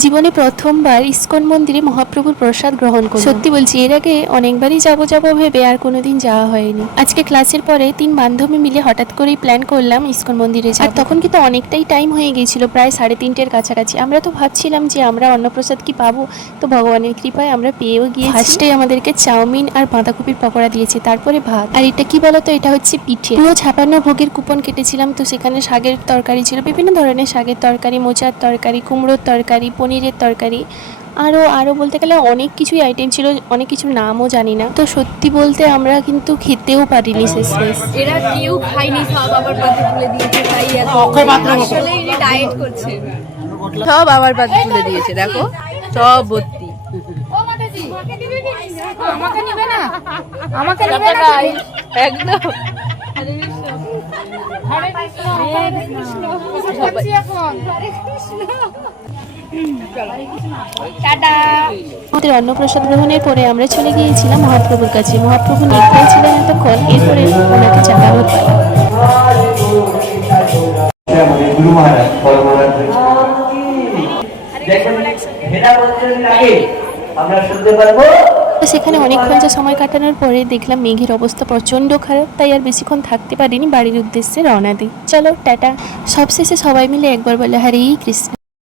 জীবনে প্রথমবার ইসকন মন্দিরে মহাপ্রভুর প্রসাদ গ্রহণ করলাম। সত্যি বলছি, এর আগে অনেকবারই যাবো ভেবে আর কোনোদিন যাওয়া হয়নি। আজকে ক্লাসের পরে 3 বান্ধবী মিলে হঠাৎ করেই প্ল্যান করলাম ইসকন মন্দিরে যাবো। আর তখন কিন্তু অনেকটাই টাইম হয়ে গিয়েছিল, প্রায় 3:30-এর কাছাকাছি। আমরা তো ভাবছিলাম যে আমরা অন্নপ্রসাদ কি পাবো, তো ভগবানের কৃপায় আমরা পেয়েও গিয়েছি। ফার্স্টে আমাদেরকে চাউমিন আর বাঁধাকপির পকোড়া দিয়েছে, তারপরে ভাত। আর এটা কি বলতো, এটা হচ্ছে পিঠে। পুরো 56 ভোগের কুপন কেটেছিলাম, তো সেখানে শাকের তরকারি ছিল, বিভিন্ন ধরনের শাকের তরকারি, মোচার তরকারি, কুমড়োর তরকারি, পনিরের তরকারি, আরও বলতে গেলে অনেক কিছুই আইটেম ছিল, অনেক কিছু নামও জানি না। তো সত্যি বলতে আমরা কিন্তু খেতেও পারিনি শেষমেশ। এরা কেউ খায়নি, সব আবার পাতে তুলে দিয়েছে, তাই আসলে এই যে ডায়েট করছে, সব আবার পাতে তুলে দিয়েছে, দেখো সব ভর্তি। আমাকে নিবে না, আমাকে নিবে না একদম। আমাদের অন্নপ্রসাদ গ্রহণের পরে আমরা চলে গিয়েছিলাম মহাপ্রভুর কাছে। মহাপ্রভু নির্ভয় ছিলেন এতক্ষণ, এরপরে ওনাকে জানানোর পালা। সেখানে অনেকক্ষণ যে সময় কাটানোর পরে দেখলাম মেঘের অবস্থা প্রচন্ড খারাপ, তাই আর বেশিক্ষণ থাকতে পারিনি, বাড়ির উদ্দেশ্যে রওনা দিই। চলো টাটা। সবশেষে সবাই মিলে একবার বলে হরে কৃষ্ণ।